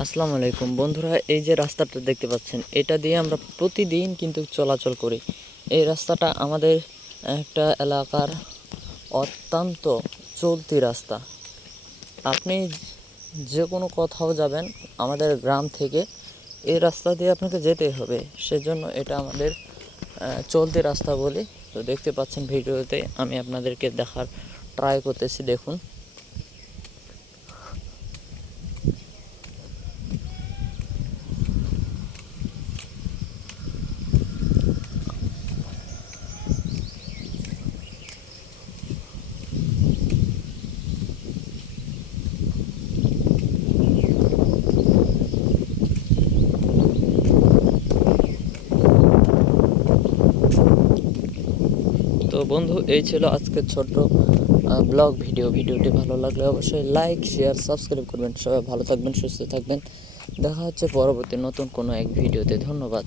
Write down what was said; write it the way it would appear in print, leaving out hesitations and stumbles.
আসসালামু আলাইকুম বন্ধুরা, এই যে রাস্তাটা দেখতে পাচ্ছেন এটা দিয়ে আমরা প্রতিদিন কিন্তু চলাচল করি। এই রাস্তাটা আমাদের একটা এলাকার অত্যন্ত চলতি রাস্তা। আপনি যে কোনো কোথাও যাবেন আমাদের গ্রাম থেকে এই রাস্তা দিয়ে আপনাকে যেতেই হবে, সেজন্য এটা আমাদের চলতি রাস্তা বলি। তো দেখতে পাচ্ছেন ভিডিওতে আমি আপনাদেরকে দেখার ট্রাই করতেছি, দেখুন। তো বন্ধু, এই ছিল আজকের ছোট্ট ব্লগ ভিডিওটি ভালো লাগলে অবশ্যই লাইক, শেয়ার, সাবস্ক্রাইব করবেন। সবাই ভালো থাকবেন, সুস্থ থাকবেন। দেখা হচ্ছে পরবর্তী নতুন কোনো এক ভিডিওতে। ধন্যবাদ।